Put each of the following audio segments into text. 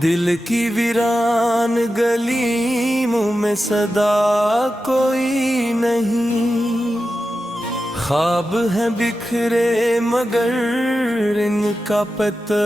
दिल की वीरान गली मुँह में सदा कोई नहीं। ख्वाब है बिखरे मगर इनका पता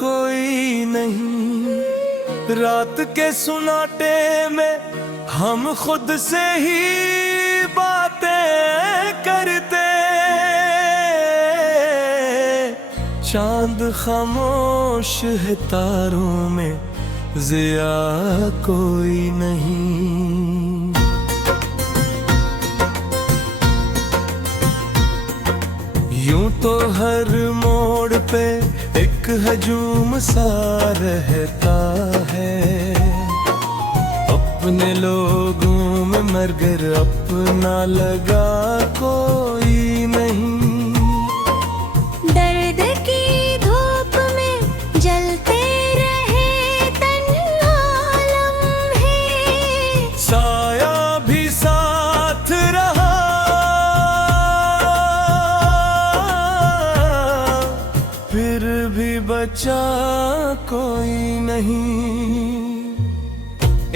कोई नहीं। रात के सुनाटे में हम खुद से ही बातें करते। चांद खामोश है तारों में ज़िया कोई नहीं। यूं तो हर मोड़ पे एक हजूम सा रहता है। अपने लोगों में मगर अपना लगा कोई नहीं। दर्द की धूप में जलते रहे तन्हा लम्हे, साया भी साथ रहा फिर भी बचा कोई नहीं।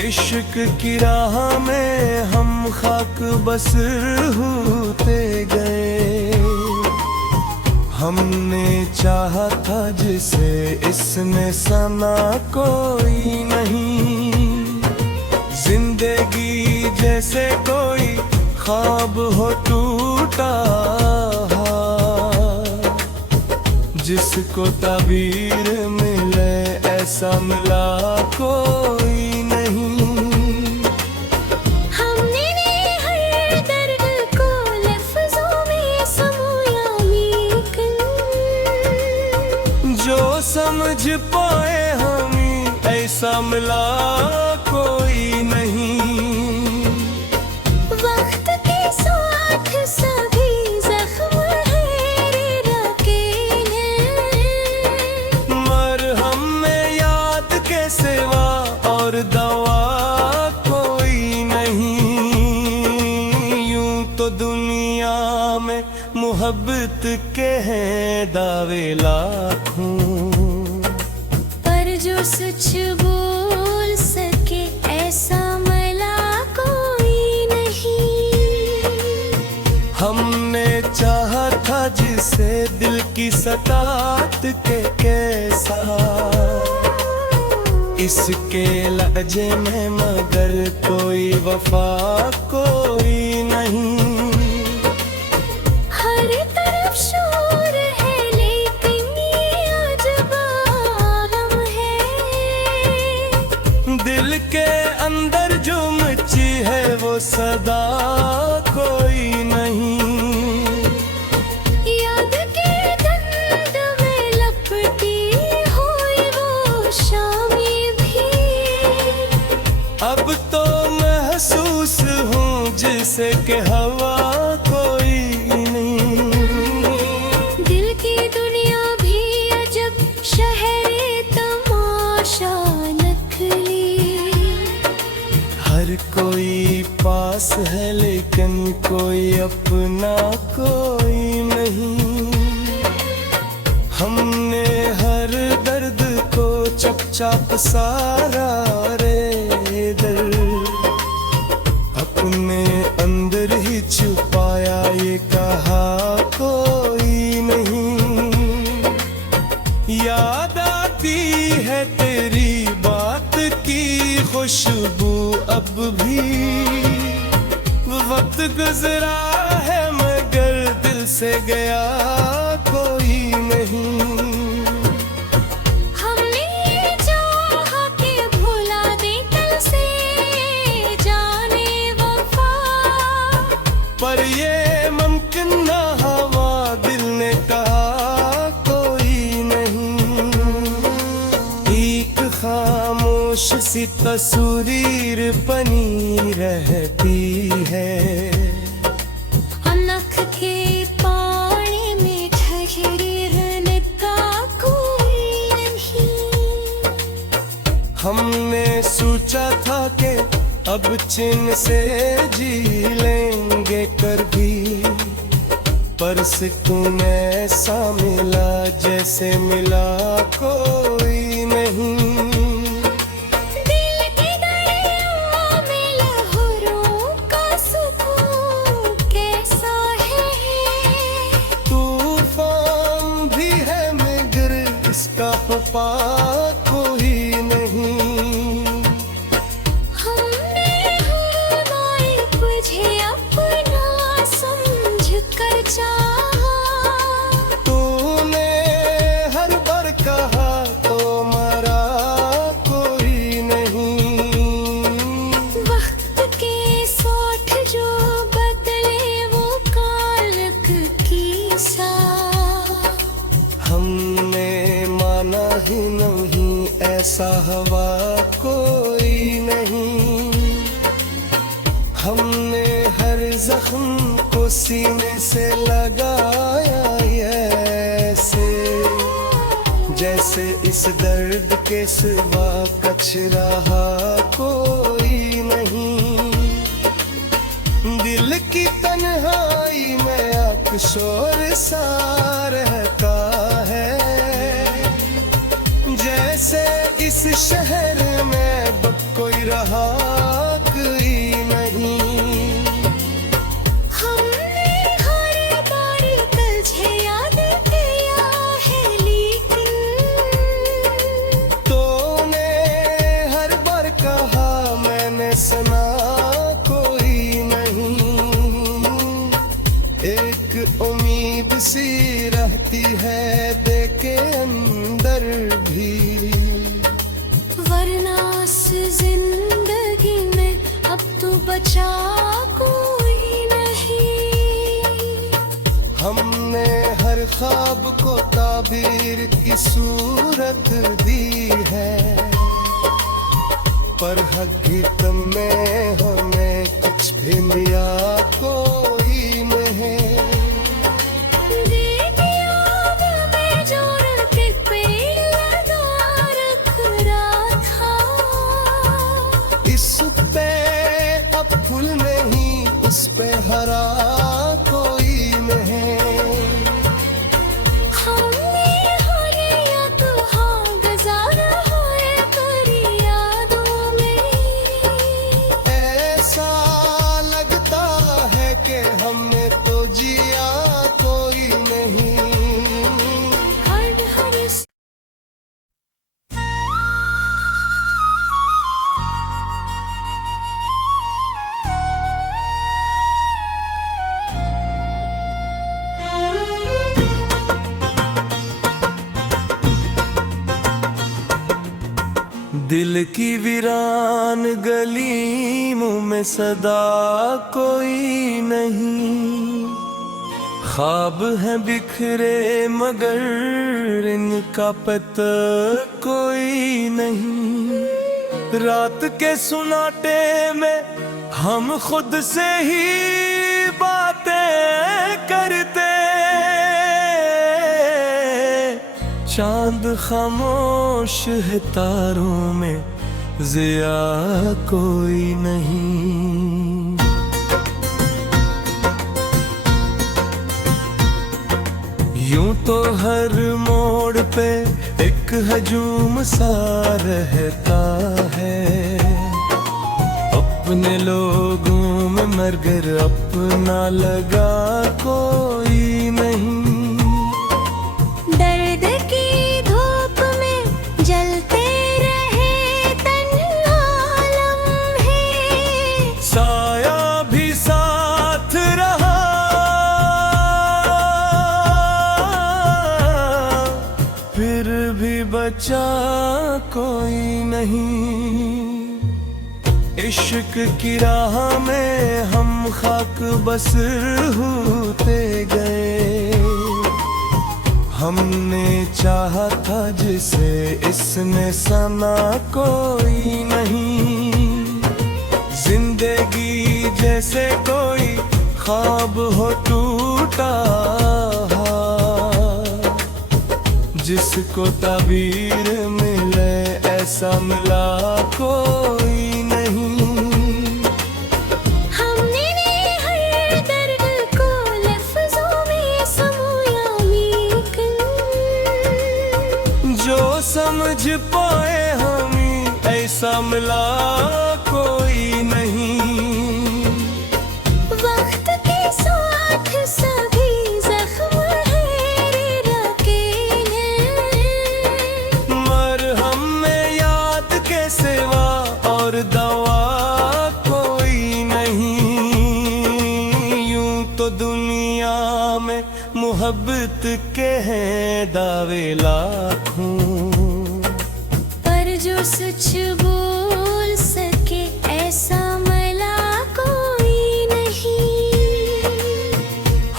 इश्क की राह में हम खाक बसर होते गए। हमने चाहा था जिसे इसने सना कोई नहीं। जिंदगी जैसे कोई ख्वाब हो टूटा, जिसको ताबीर मिले ऐसा मिला कोई नहीं। हमने हर दर्द को लफ्जों में समोया लेकिन जो समझ पाए हमें ऐसा मिला कोई नहीं। वक्त के साथ सभी जख्म है रंगीन है। मरहम में याद के सिवा और दवा कोई नहीं। यूं तो दुनिया में मोहब्बत के हैं दावे लाखों, पर जो सच बोल सके ऐसा मिला कोई नहीं। हमने चाहा था जिसे दिल की सताहत के कैसा। इसके लहजे में मगर कोई वफा कोई नहीं। हर तरफ शोर है लेकिन ये अजब आलम है। दिल के अंदर जो मची है वो सदा कोई नहीं। याद के धंध में लपटी हुई वो शामें भी अब तो महसूस हूँ जिसे के हवा कोई नहीं। दिल की दुनिया भी अजब शहरे तमाशा नकली। हर कोई पास है लेकिन कोई अपना कोई नहीं। हमने हर दर्द को चुपचाप सारा रे दर्द अपने अंदर ही छुपाया, ये कहा कोई नहीं। याद आती है तेरी बात की खुशबू अब भी। वक्त गुजरा है मगर दिल से गया कोई नहीं। हमने ये चाहा कि भुला दे कल से जाने वफा, पर ये मुमकिन ना हवा दिल ने कहा कोई नहीं। एक खामोश सी तस्वीर बनी रहती है। नख के पानी में ठहरे रहने का कोई नहीं। हमने सोचा था कि अब चिन से जी लेंगे कर भी, पर सुकून ऐसा मिला जैसे मिला कोई नहीं। पा कोई नहीं। हमने हर बार तुझे अपना समझ कर चाहा, तूने हर बार कहा तो मरा कोई नहीं। वक्त के सौठ जो बदले वो कालक की सा, हमने माना ही नहीं ऐसा हवा कोई नहीं। हमने हर जख्म को सीने से लगाया ऐसे, जैसे इस दर्द के सिवा कुछ रहा कोई नहीं। दिल की तन्हाई में अब शोर सा रहता है, जैसे इस शहर में अब कोई रहा कोई नहीं। हमने हर बार तुझे याद किया है लेकिन, तूने हर बार कहा मैंने सुना कोई नहीं। एक उम्मीद सी रहती है देखे अंदर भी, वरना इस जिंदगी में अब तो बचा कोई नहीं। हमने हर ख्वाब को ताबीर की सूरत दी है, पर हकीकत में हमें कुछ भी मिला कोई नहीं। दे दिया मैं जोड़ के पेड़ लगा रख रहा था, इस पे अब फूल नहीं उस पे हरा कोई नहीं। हमने हर याद हाँ गुजारा है तेरी यादों में। ऐसा लगता है कि हमने तो जिया कोई नहीं। हर हर दिल की वीरान गली मुंह में सदा कोई नहीं। ख्वाब है बिखरे मगर इनका पता कोई नहीं। रात के सुनाटे में हम खुद से ही बातें करते, चांद खामोश है तारों में जिया कोई नहीं। यूं तो हर मोड़ पे एक हजूम सा रहता है, अपने लोगों में मगर अपना लगा कोई नहीं। दर्द की धूप में जलते रहे तन्हा लम्हे, साया भी साथ रहा, फिर भी बचा कोई नहीं। इश्क की राह में हम खाक बसर होते गए, हमने चाहा था जिसे इसने सना कोई नहीं। जिंदगी जैसे कोई ख्वाब हो टूटा, जिसको ताबीर मिले ऐसा मिला कोई नहीं। हमने हर दर्द को लफ्जों में समोया लेकिन, जो समझ पाए हमें ऐसा मिला कोई नहीं। वक्त के साथ सभी जख्म है रखे हैं, के हैं दावे लाखों, पर जो सच बोल सके ऐसा मला कोई नहीं।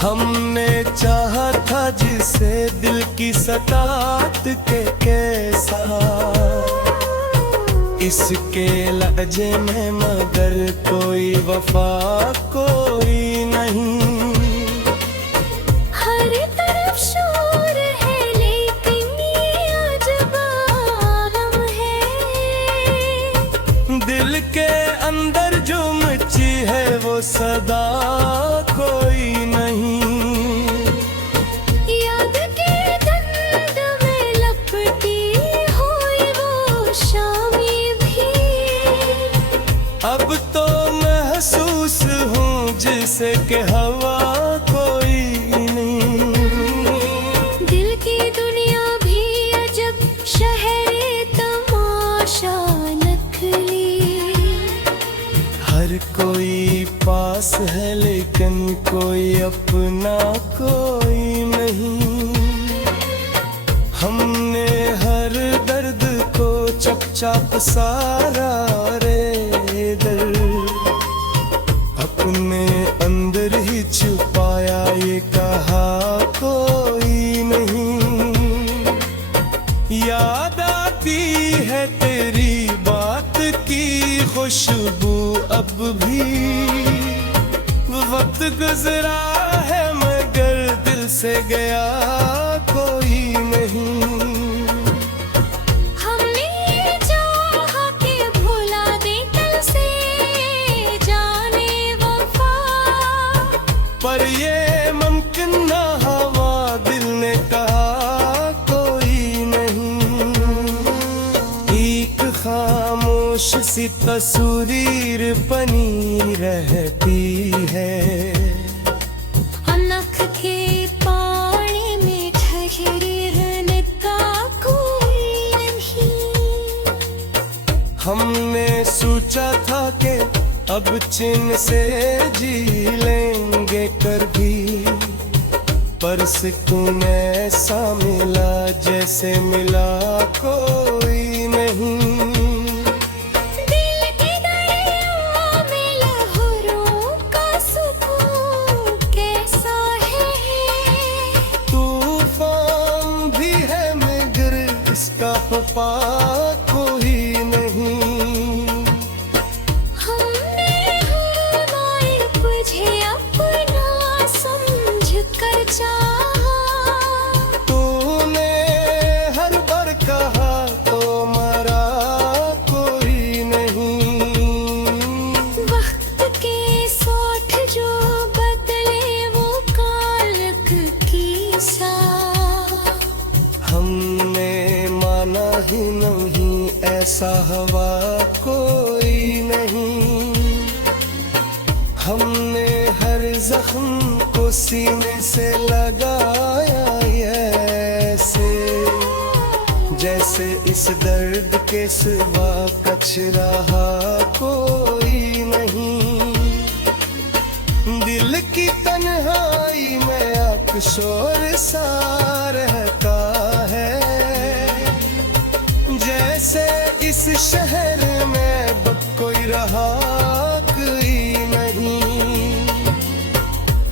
हमने चाहा था जिसे दिल की सताहत के कैसा, इसके लहजे में मगर कोई वफा कोई नहीं। हर तरफ शोर है लेकिन ये अजब आलम है। दिल के अंदर जो मची है वो सदा कोई नहीं। याद के दंड में लपटी हुई वो शामें भी, अब तो महसूस हूँ जिसे कि हवा कोई नहीं। दिल की दुनिया भी अजब शहरे तमाशा नकली। हर कोई पास है लेकिन कोई अपना कोई नहीं। हमने हर दर्द को चुपचाप सारा रे दर्द अपने अंदर ही छुपाया, ये कहा कोई नहीं। याद आती है तेरी बात की खुशबू अब भी, वक्त गुजरा है मगर दिल से गया कोई नहीं। हमने ये चाहा कि भुला दे कल से जाने वफा, पर ये मुमकिन ना हवा, दिल ने कहा कोई नहीं। एक खामोश सी तस्वीर बनी रहती है, नख के पानी में ठहरे रहने का कोई नहीं। हमने सोचा था कि अब चिन से जी लेंगे कर भी, पर सुकून ऐसा मिला जैसे मिला कोई नहीं। दिल के दरिया में लहरों का सुकून कैसा है। तूफान भी है मगर इसका पा कोई नहीं। हमने हर बार तुझे अपना समझ कर चाहा, तूने हर बार कहा तो मरा कोई नहीं। वक्त के सोठ जो बदले वो कालक की सा। हमने माना ही नहीं ऐसा हवा कोई नहीं। हमने हर जख्म को सीने से लगाया ऐसे, जैसे इस दर्द के सिवा कुछ रहा कोई नहीं। दिल की तन्हाई में अब शोर सा रहता है, जैसे इस शहर में अब कोई रहा कोई नहीं।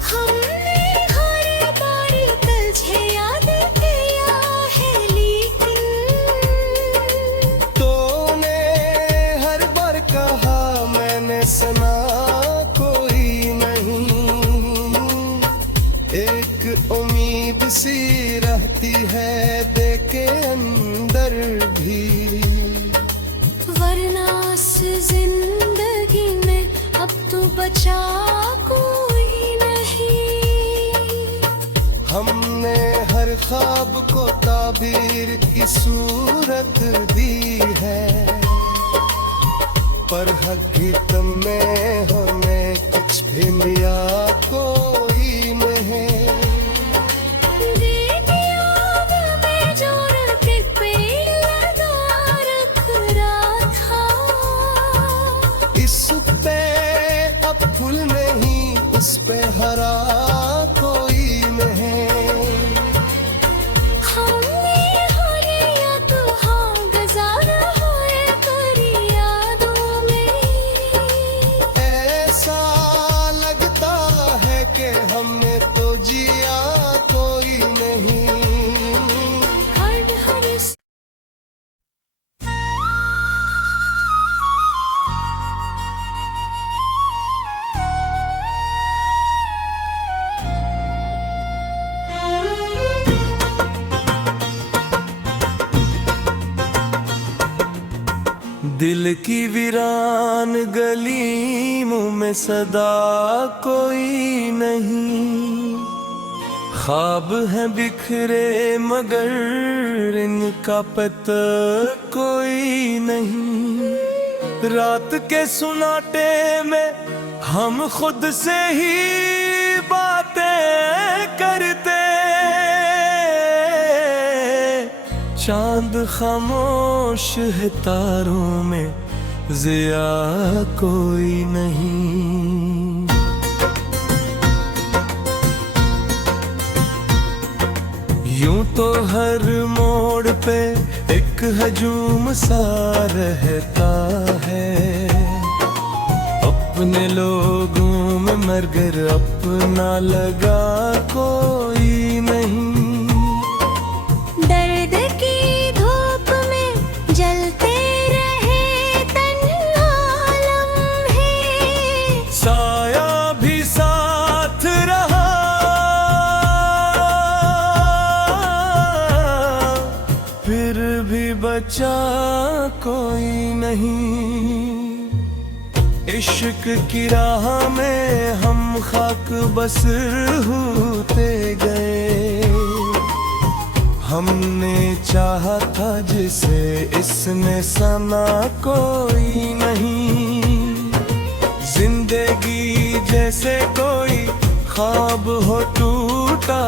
हमने हर बार तुझे याद किया है लेकिन तूने हर बार कहा मैंने सुना कोई नहीं। एक उम्मीद सी रहती है देखे अंदर भी, वरना इस जिंदगी में अब तो बचा कोई नहीं। हमने हर ख्वाब को ताबीर की सूरत दी है, पर हकीकत में हमें कुछ भी मिला कोई नहीं। इस पे अब फूल नहीं, उस पे हरा कोई नहीं। दिल की वीरान गली मुँह में सदा कोई नहीं, ख्वाब है बिखरे मगर इनका पता कोई नहीं। रात के सुनाटे में हम खुद से ही बातें करते, चांद खामोश है तारों में ज़िया कोई नहीं। यूं तो हर मोड़ पे एक हजूम सा रहता है, अपने लोगों में मगर अपना लगा कोई नहीं। दर्द की धूप में जलते रहे तन्हा लम्हे, साया भी साथ रहा, फिर भी बचा कोई नहीं। इश्क की राह में हम खाक बसर होते गए, हमने चाहा था जिसे इसने सना कोई नहीं। जिंदगी जैसे कोई ख्वाब हो टूटा,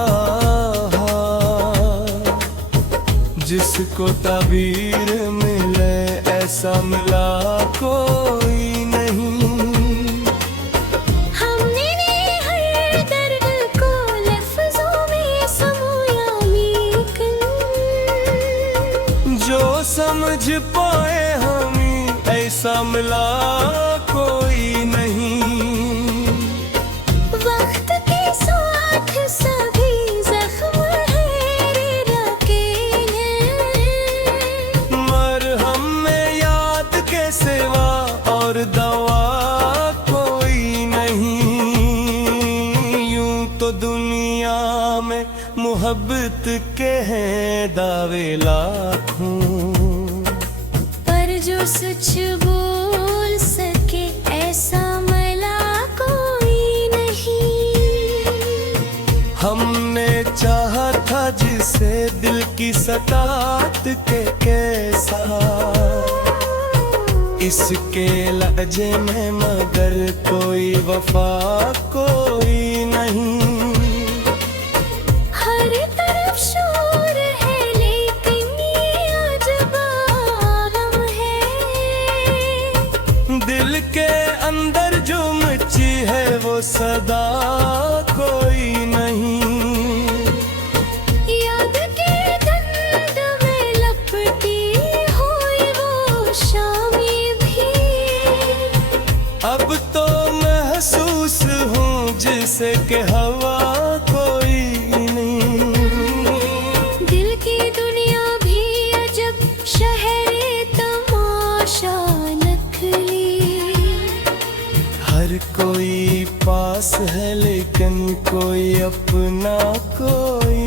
जिसको ताबीर मिले ऐसा मिला कोई नहीं। हमने हर दर्द को लफ्जों में समोया लेकिन जो समझ पाए हमें ऐसा मिला कोई नहीं। वक्त के साथ सभी जख्म है रखे हैं, मरहम में याद के सिवा और दवा कोई नहीं। यूं तो दुनिया में मोहब्बत के हैं दावे लाखों, पर जो सच बोल सके ऐसा मिला कोई नहीं। हमने चाहा था जिसे दिल की सताहत के कैसा, इसके लहजे में मगर कोई वफा कोई नहीं। हर तरफ शोर है लेकिन ये अजब आलम है, दिल के अंदर जो मची है वो सदा कोई नहीं। याद के धंध में लपटी हुई वो शामें भी, अब तो महसूस हूँ जिसे के हवा कोई नहीं। दिल की दुनिया भी अजब शहरे तमाशा नकली, हर कोई पास है लेकिन कोई अपना कोई